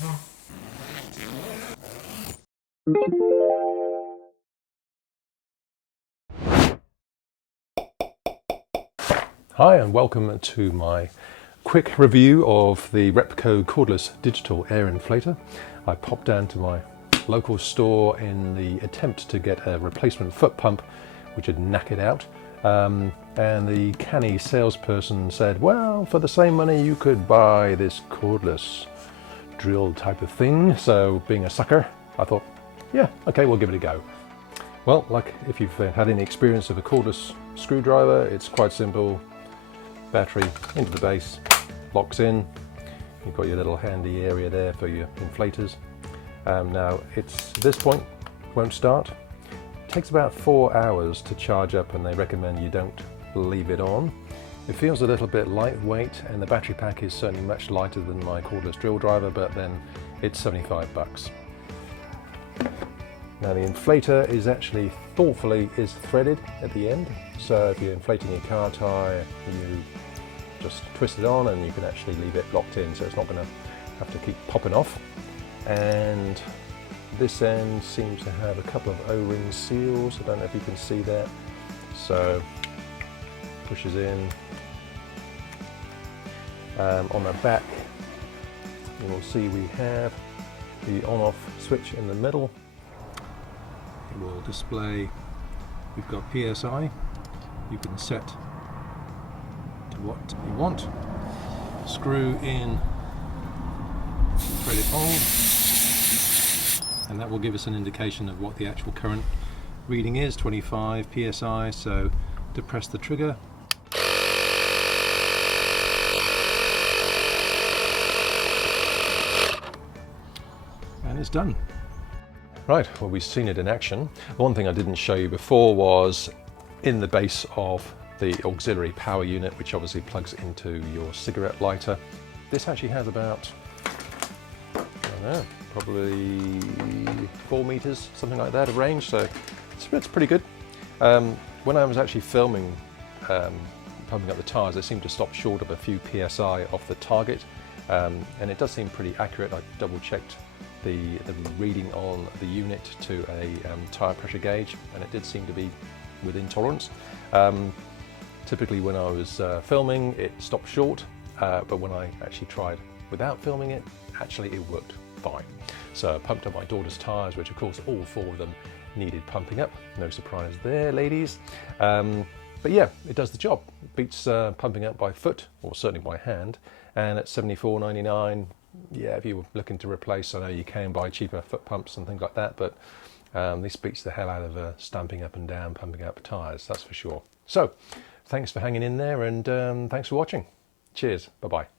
Hi and welcome to my quick review of the Repco Cordless Digital Air Inflator. I popped down to my local store in the attempt to get a replacement foot pump which had knackered out, and the canny salesperson said, well, for the same money you could buy this cordless drill type of thing. So being a sucker, I thought, yeah, okay, we'll give it a go. Well, like if you've had any experience of a cordless screwdriver, it's quite simple. Battery into the base, locks in. You've got your little handy area there for your inflators. Now it's at this point won't start. It takes about 4 hours to charge up, and they recommend you don't leave it on. It feels a little bit lightweight, and the battery pack is certainly much lighter than my cordless drill driver, but then it's 75 bucks. Now the inflator is actually thoughtfully threaded at the end, so if you're inflating your car tyre, you just twist it on and you can actually leave it locked in, so it's not going to have to keep popping off. And this end seems to have a couple of O-ring seals. I don't know if you can see that. So pushes in. On the back you will see we have the on-off switch in the middle. It will display, we've got PSI, you can set to what you want, screw in, thread it on, and that will give us an indication of what the actual current reading is, 25 PSI, so to press the trigger, and it's done. Right, well, we've seen it in action. One thing I didn't show you before was in the base of the auxiliary power unit, which obviously plugs into your cigarette lighter. This actually has about, I don't know, probably 4 meters, something like that, of range, so it's pretty good. When I was actually filming pumping up the tyres, they seemed to stop short of a few PSI off the target, and it does seem pretty accurate. I double checked the reading on the unit to a tyre pressure gauge, and it did seem to be within tolerance. Typically when I was filming, it stopped short, but when I actually tried without filming it, actually it worked fine. So I pumped up my daughter's tyres, which of course all 4 of them needed pumping up. No surprise there, ladies. But yeah, it does the job. It beats pumping up by foot, or certainly by hand, and at $74.99, yeah, if you were looking to replace, I know you can buy cheaper foot pumps and things like that, but this beats the hell out of stamping up and down, pumping up tyres, that's for sure. So, thanks for hanging in there, and thanks for watching. Cheers, bye-bye.